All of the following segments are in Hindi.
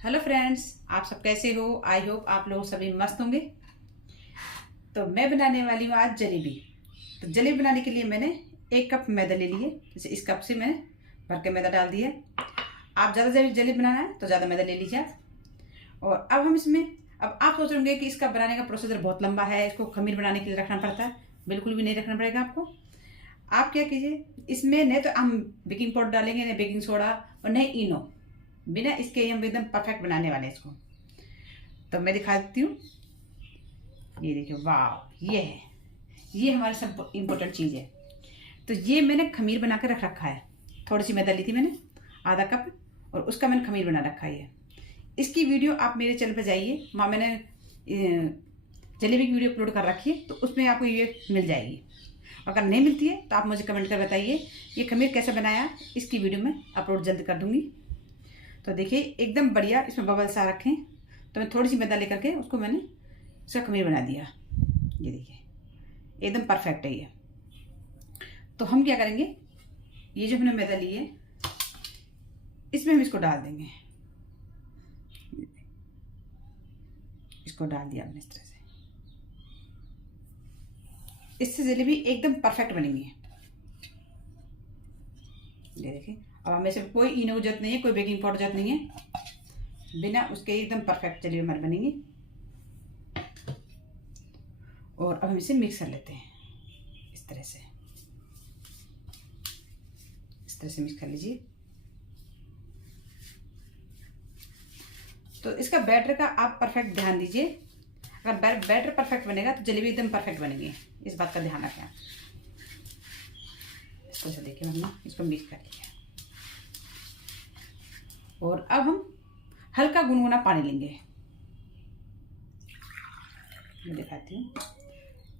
हेलो फ्रेंड्स, आप सब कैसे हो। आई होप आप लोग सभी मस्त होंगे। तो मैं बनाने वाली हूँ आज जलेबी। तो जलेबी बनाने के लिए मैंने 1 कप मैदा ले लिए। जैसे इस कप से मैंने भर के मैदा डाल दिया। आप ज़्यादा जलेबी बनाना है तो ज़्यादा मैदा ले लीजिए आप। और अब हम इसमें, अब आप सोच रहे होंगे कि इसका बनाने का प्रोसीजर बहुत लंबा है, इसको खमीर बनाने के लिए रखना पड़ता है। बिल्कुल भी नहीं रखना पड़ेगा आपको। आप क्या कीजिए, इसमें नहीं तो हम बेकिंग पाउडर डालेंगे, नहीं बेकिंग सोडा और नहीं इनो। बिना इसके ही हम एकदम परफेक्ट बनाने वाले हैं इसको। तो मैं दिखा देती हूँ। ये देखिए, वाह, ये है, ये हमारे सब इम्पोर्टेंट चीज़ है। तो ये मैंने खमीर बना के रख रखा है। थोड़ी सी मैदा ली थी मैंने, आधा कप, और उसका मैंने खमीर बना रखा है। इसकी वीडियो आप मेरे चैनल पर जाइए, वहाँ मैंने जलेबी की वीडियो अपलोड कर रखी है, तो उसमें आपको ये मिल जाएगी। अगर नहीं मिलती है तो आप मुझे कमेंट कर बताइए। ये खमीर कैसे बनाया, इसकी वीडियो मैं अपलोड जल्द कर दूँगी। तो देखिए एकदम बढ़िया इसमें बबल्स आ रखे हैं। तो मैं थोड़ी सी मैदा लेकर के उसको मैंने इसका खमीर बना दिया। ये देखिए एकदम परफेक्ट है ये। तो हम क्या करेंगे, ये जो हमने मैदा ली है इसमें हम इसको डाल देंगे। इसको डाल दिया हमने इस तरह से। इससे जलेबी एकदम परफेक्ट बनेंगी। ये देखिए, अब हमें से कोई इनो जरूरत नहीं है, कोई बेकिंग पाउडर जरूरत नहीं है। बिना उसके एकदम परफेक्ट जलेबी हमारी बनेंगी। और अब हम इसे मिक्स कर लेते हैं इस तरह से। इस तरह से मिक्स कर लीजिए। तो इसका बैटर का आप परफेक्ट ध्यान दीजिए। अगर बैटर परफेक्ट बनेगा तो जलेबी एकदम परफेक्ट बनेगी। इस बात का ध्यान रखें। इस तरह से देखिए हमने इसको मिक्स कर लिया। और अब हम हल्का गुनगुना पानी लेंगे। मैं दिखाती हूँ।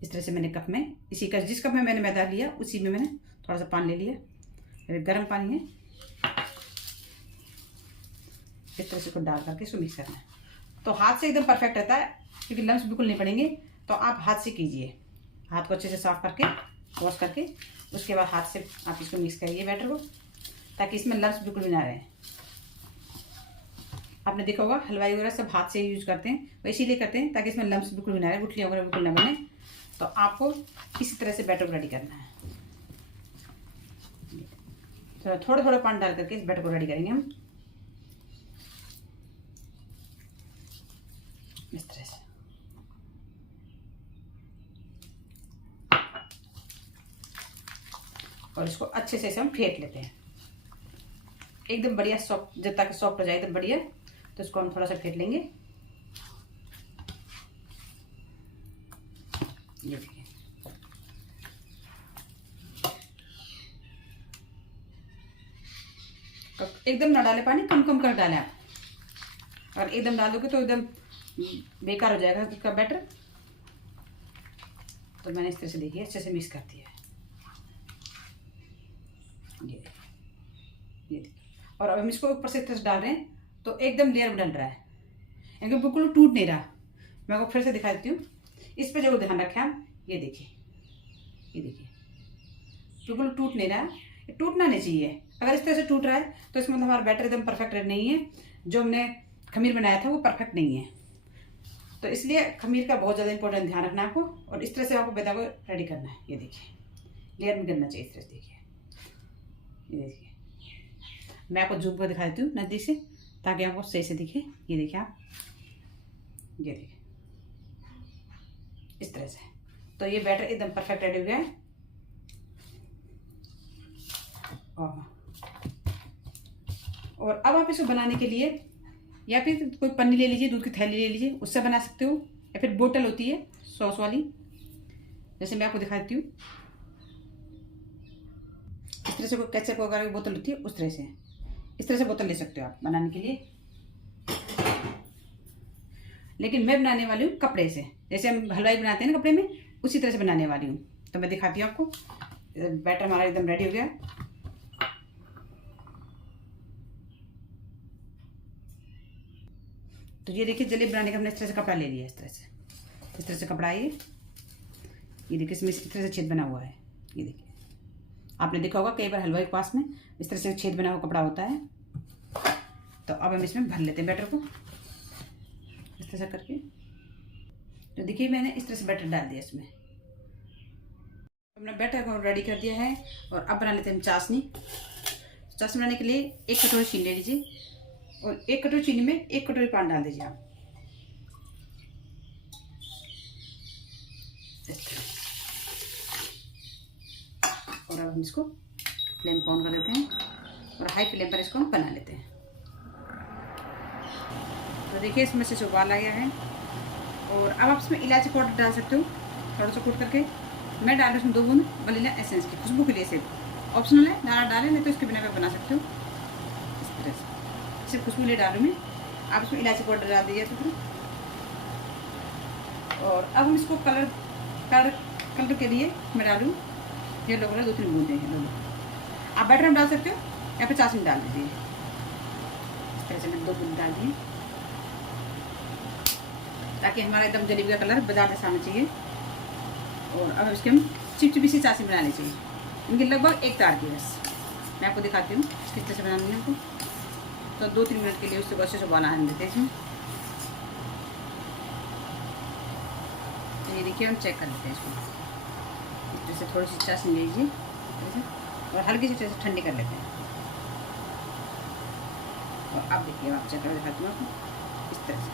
इस तरह से मैंने कप में, इसी का जिस कप में मैंने मैदा लिया उसी में मैंने थोड़ा सा पानी ले लिया। गर्म पानी है। इस तरह से को डाल करके इसको मिक्स करना है। तो हाथ से एकदम परफेक्ट रहता है, क्योंकि लम्स बिल्कुल नहीं पड़ेंगे। तो आप हाथ से कीजिए। हाथ को अच्छे से साफ करके, वॉश करके, उसके बाद हाथ से आप इसको मिक्स करिए बैटर को, ताकि इसमें लम्स बिल्कुल भी ना रहे। आपने देखा होगा हलवाई वगैरह सब हाथ से यूज करते हैं, वो इसीलिए करते हैं ताकि इसमें लम्स बिल्कुल भी ना रहे, गुठलियाँ वगैरह बिल्कुल ना बने। तो आपको इसी तरह से बैटर को रेडी करना है। तो थोड़ा थोड़ा पानी डाल करके इस बैटर को रेडी करेंगे हम इस तरह से। और इसको अच्छे से हम फेंट लेते हैं एकदम बढ़िया सॉफ्ट, जब तक सॉफ्ट हो जाए एकदम बढ़िया। तो इसको हम थोड़ा सा फेंट लेंगे। ये देखिए, एकदम ना डालें पानी, कम कम कर डालें आप। अगर एकदम डाल दोगे तो एकदम बेकार हो जाएगा इसका बैटर। तो मैंने इस तरह से देखिए अच्छे से मिक्स कर दिया है। ये देखिए। और अब हम इसको ऊपर से इस तरह से डाल रहे हैं तो एकदम लेयर डल रहा है, यानी बिल्कुल टूट नहीं रहा। मैं आपको फिर से दिखा देती हूँ। इस पर जरूर ध्यान रखें आप। ये देखिए, ये देखिए, बिल्कुल टूट नहीं रहा। ये टूटना नहीं चाहिए। अगर इस तरह से टूट रहा है तो इसमें हमारा बैटर एकदम परफेक्ट नहीं है। जो हमने खमीर बनाया था वो परफेक्ट नहीं है। तो इसलिए खमीर का बहुत ज़्यादा इंपॉर्टेंट ध्यान रखना है आपको। और इस तरह से आपको मैदा को रेडी करना है। ये देखिए, लेयर में करना चाहिए इस तरह से। देखिए, ये देखिए, मैं आपको जूम कर दिखा देती हूँ नज़दीक से, ताकि आपको सही से दिखे। ये देखिए आप, ये देखिए इस तरह से। तो ये बैटर एकदम परफेक्ट रेडी हो गया है। और अब आप इसको बनाने के लिए या फिर कोई पन्नी ले लीजिए, दूध की थैली ले लीजिए, उससे बना सकते हो। या फिर बोतल होती है सॉस वाली, जैसे मैं आपको दिखा देती हूँ। इस तरह से कोई केचप वगैरह की बोतल होती है, उस तरह से, इस तरह से बोतल ले सकते हो आप बनाने के लिए। लेकिन मैं बनाने वाली हूँ कपड़े से, जैसे हम हलवाई बनाते हैं ना कपड़े में, उसी तरह से बनाने वाली हूँ। तो मैं दिखाती हूँ आपको। बैटर हमारा एकदम रेडी हो गया। तो ये देखिए, जलेबी बनाने का हमने इस तरह से कपड़ा ले लिया। इस तरह से कपड़ा है ये देखिए, इसमें इस तरह से छेद बना हुआ है। ये देखिए, आपने देखा होगा कई बार हलवाई के पास में इस तरह से छेद बना हुआ कपड़ा होता है। तो अब हम इसमें भर लेते हैं बैटर को इस तरह से करके। तो देखिए मैंने इस तरह से बैटर डाल दिया इसमें। हमने बैटर को रेडी कर दिया है और अब बना लेते हैं हम चाशनी। चाशनी बनाने के लिए 1 कटोरी चीनी ले लीजिए और 1 कटोरी चीनी में 1 कटोरी पानी डाल दीजिए आप। और अब हम इसको फ्लेम को ऑन कर देते हैं और हाई फ्लेम पर इसको हम बना लेते हैं। तो देखिए इसमें से उबाल आ गया है और अब आप इसमें इलायची पाउडर डाल सकते हो थोड़ा सा कूट करके। मैं डाल रही हूँ इसमें 2 बूंद वनीला एसेंस की, खुशबू के लिए। सिर्फ ऑप्शनल है, डालें नहीं तो इसके बिना भी बना सकते हो। इस तरह से सिर्फ खुशबू के लिए डाल रही हूँ मैं। आप इसमें इलायची पाउडर डाल दीजिए तो। और अब हम इसको कलर के लिए मैं डालूँ येलो कलर 2-3 बूंदे हैं दोनों। आप बैटर में डाल सकते हो या फिर चाशनी डाल दीजिए। इस तरह से मैंने 2 बूंद डाल दिए ताकि हमारा एकदम जलेबी का कलर बाजार जैसा आना चाहिए। और अब इसके हम चिपचिपी सी चाशनी बनानी चाहिए। इनकी लगभग 1 तार की बस मैं आपको दिखाती हूँ किस तरह से बनानी है हमको। तो 2-3 मिनट के लिए उससे अच्छे से बनाने देते हैं इसमें। तो ये देखिए हम चेक कर लेते हैं इसको। इस तरह से थोड़ी सी चाशनी लीजिए और हल्की सी तरह से ठंडी कर लेते हैं। और अब देखिए आप चेक कर दिखाती हूँ आपको इस तरह से।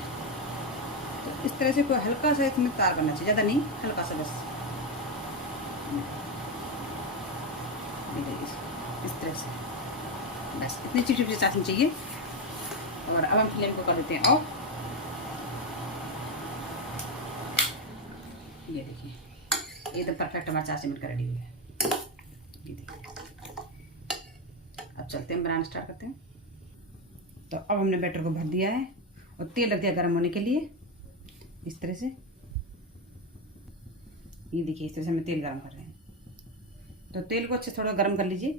तो इस तरह से कोई हल्का सा इसमें तार करना चाहिए, ज़्यादा नहीं, हल्का सा बस। इस तरह से बस इतनी चिपचिपी चाशनी चाहिए। और अब हम फ्लेम को कर देते हैं ऑफ। ये देखिए एकदम परफेक्ट हमारा चाशनी बनकर रेडी हुई है। ये देखिए अब चलते हैं बनाना स्टार्ट करते हैं। तो अब हमने बैटर को भर दिया है और तेल रख दिया गर्म होने के लिए इस तरह से। ये देखिए इस तरह से हम तेल गर्म कर रहे हैं। तो तेल को अच्छे थोड़ा गर्म कर लीजिए।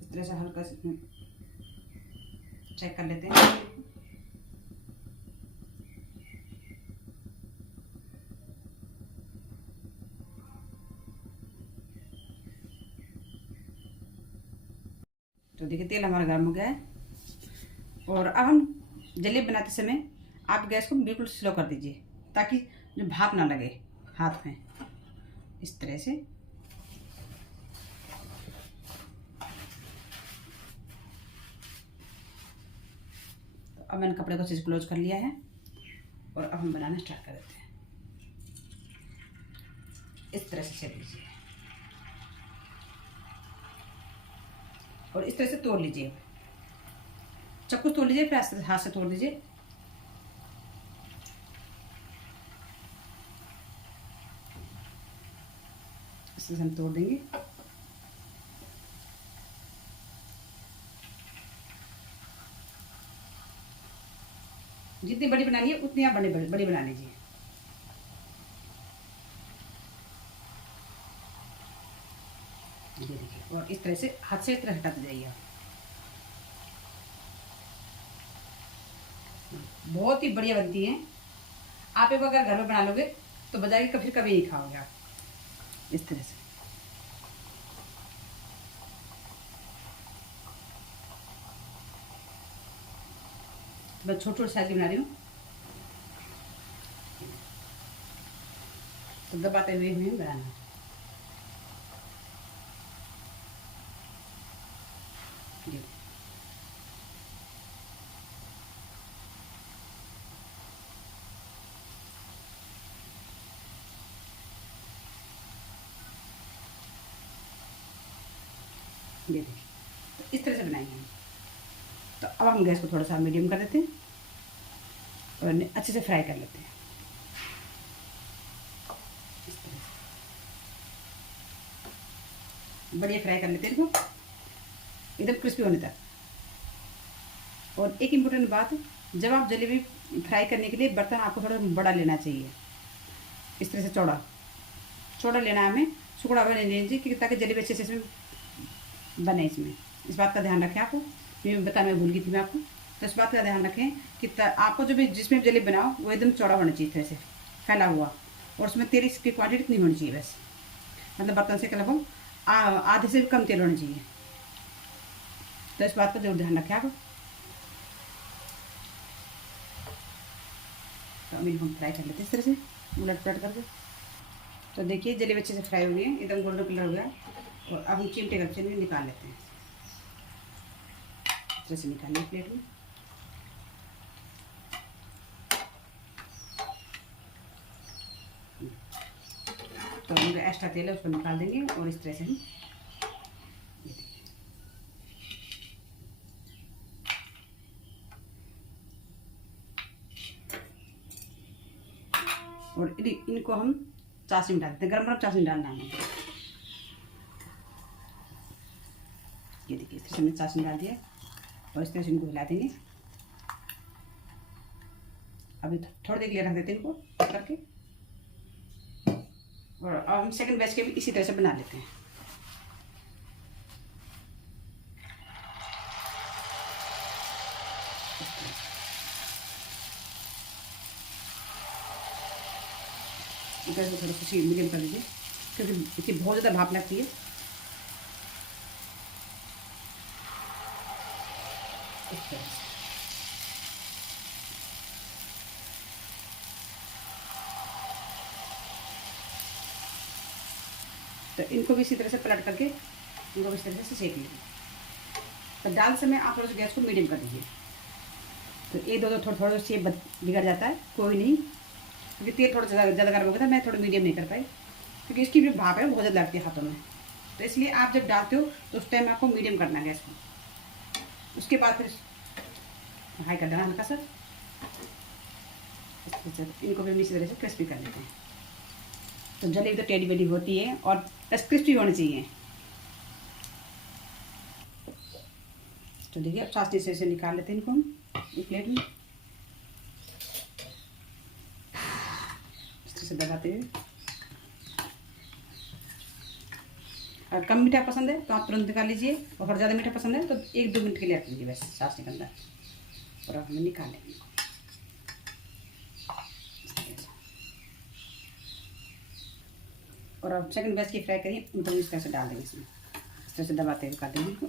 इस तरह से हल्का से चेक कर लेते हैं। तो देखिए तेल हमारा गर्म हो गया है। और अब हम जलेबी बनाते समय आप गैस को बिल्कुल स्लो कर दीजिए ताकि जो भाप ना लगे हाथ में। इस तरह से तो अब मैंने कपड़े को अच्छे से क्लोज कर लिया है और अब हम बनाना स्टार्ट कर देते हैं। इस तरह से छेद लीजिए और इस तरह से तोड़ लीजिए। चाकू तोड़ लीजिए फिर हाथ से तोड़ दीजिए। इस तरह से हम तोड़ देंगे। जितनी बड़ी बनानी है उतनी आप बड़ी बना लीजिए। ये देखिए और इस तरह से हाथ से इस तरह हटाते जाइए आप। बहुत ही बढ़िया बनती है। आप एक अगर घर में बना लोगे तो बाजार की कभी नहीं खाओगे आप। इस तरह से मैं छोटे साइज की बना रही हूँ। तो दबाते हुए हमें बनाना है। ये देखिए तो इस तरह से बनाएंगे हम। तो अब हम गैस को थोड़ा सा मीडियम कर देते हैं और अच्छे से फ्राई कर लेते हैं। इस तरह से बढ़िया फ्राई कर लेते हैं इनको एकदम क्रिस्पी होने तक। और एक इम्पोर्टेंट बात, जब आप जलेबी फ्राई करने के लिए बर्तन आपको थोड़ा बड़ा लेना चाहिए। इस तरह से चौड़ा लेना है हमें, सुखड़ा हुआ नहीं लेना चाहिए ताकि जलेबी अच्छे से इसमें बने। इसमें इस बात का ध्यान रखें। आपको मैं बताना भूल गई थी मैं आपको। तो इस बात का ध्यान रखें कि आपको जो भी जिसमें जलेबी बनाओ वो एकदम चौड़ा होना चाहिए, तरह से फैला हुआ। और उसमें तेल की क्वांटिटी इतनी होनी चाहिए बस, मतलब बर्तन से लगभग आधे से भी कम तेल होना चाहिए। तो इस बात का जरूर ध्यान रखें आप। तो अभी हम फ्राई कर लेते हैं इस तरह से उलट पलट करके। तो देखिए जलेबी अच्छे से फ्राई हो गई है, एकदम गोल्डन कलर हो गया। और अब हम चिमटे का चीनी निकाल लेते हैं, इस तरह से निकाल लें प्लेट में। तो हम जो एक्स्ट्रा तेल है उसको निकाल देंगे और इस तरह से हम और इनको हम चाशनी में डाल देते हैं। गरम गरम चाशनी डालना है। ये देखिए इस तरह से हमने चाशनी डाल दिया और इस तरह से इनको हिला देंगे। अभी थोड़ी देर के लिए रख देते हैं इनको करके। और अब हम सेकंड बैच के भी इसी तरह से बना लेते हैं। इधर से थोड़ी सी मीडियम कर लीजिए क्योंकि इसकी बहुत ज़्यादा भाप लगती है। तो इनको भी इसी तरह से पलट करके इनको भी इस तरह से सेक लीजिए। तो डाल समय आप थोड़ा सा गैस को मीडियम कर दीजिए। तो एक दो थोड़ा थोड़ा शेप बिगड़ जाता है, कोई नहीं, क्योंकि तेल थोड़ा ज़्यादा गर्म हो गया था। मैं थोड़ा मीडियम नहीं कर पाई क्योंकि इसकी जो भाप है बहुत ज़्यादा लगती है हाथों में। तो इसलिए आप जब डालते हो तो उस टाइम आपको मीडियम करना है गैस को। उसके बाद फिर हाई कर देना हल्का सा। इनको भी इसी तरह से क्रिस्पी कर लेते हैं। तो जलेबी तो टेढ़ी मेढ़ी होती है और क्रिस्पी होनी चाहिए। तो देखिए अब चाशनी से निकाल लेते हैं इनको हम एक प्लेट में, इस तरह से दबाते हुए। अगर कम मीठा पसंद है तो आप तुरंत निकाल लीजिए, और अगर ज़्यादा मीठा पसंद है तो 1-2 मिनट के लिए रख लीजिए बस चाशनी के अंदर। और अब हमें निकाल लेंगे। और अब सेकंड बैच की फ्राई करिए, तो इस तरह से डाल देंगे इसमें, इस तरह से दबाते हुए काट देंगे इनको।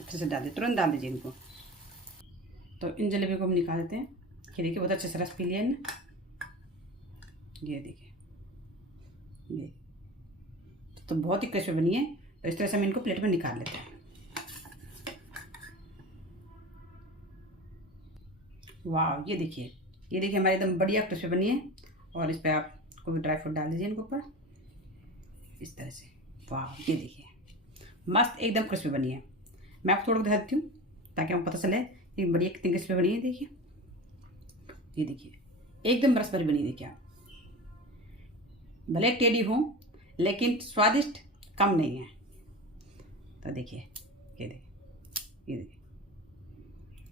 अच्छे से डाल दीजिए, तुरंत डाल दीजिए इनको। तो इन जलेबी को हम निकाल देते हैं। ये देखिए बहुत अच्छे से रस पी लिया है ना, ये देखिए ये तो बहुत ही क्रिस्पी बनी है। तो इस तरह से हम इनको प्लेट में निकाल लेते हैं। वाह ये देखिए हमारी एकदम बढ़िया क्रिस्पी बनी है। और इस पर आप कोई ड्राई फ्रूट डाल दीजिए इनके ऊपर इस तरह से। वाह ये देखिए मस्त एकदम क्रिस्पी बनी है। मैं आपको थोड़ा दिखा देती हूँ ताकि आपको पता चले कि बढ़िया कितनी क्रिस्पी बनी है। देखिए ये देखिए एकदम रस भरी बनी। देखिए आप भले टेढ़ी हो लेकिन स्वादिष्ट कम नहीं है। तो देखिए ये देखिए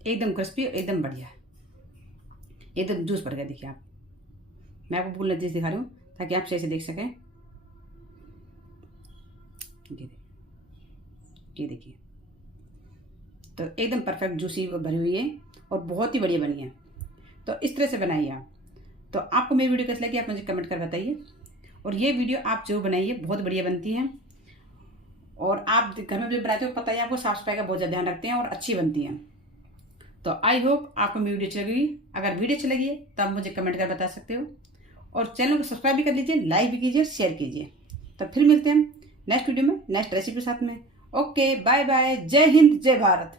एकदम क्रिस्पी एकदम बढ़िया, एकदम जूस भर गया। देखिए आप, मैं आपको फुल नज़दीक दिखा रही हूँ ताकि आप सही से देख सकें। ये देखिए तो एकदम परफेक्ट जूसी भरी हुई है और बहुत ही बढ़िया बनी है। तो इस तरह से बनाइए आप। तो आपको मेरी वीडियो कैसी लगी आप मुझे कमेंट कर बताइए। और ये वीडियो आप जो बनाइए बहुत बढ़िया बनती है। और आप घर में जो बनाते हो पता है आपको, साफ सफाई का बहुत ज़्यादा ध्यान रखते हैं और अच्छी बनती है। तो आई होप आपको मेरी वीडियो अच्छी लगी। अगर वीडियो अच्छी लगी है तो आप मुझे कमेंट कर बता सकते हो। और चैनल को सब्सक्राइब भी कर लीजिए, लाइक भी कीजिए, शेयर कीजिए। तो फिर मिलते हैं नेक्स्ट वीडियो में नेक्स्ट रेसिपी के साथ में। ओके बाय बाय, जय हिंद जय भारत।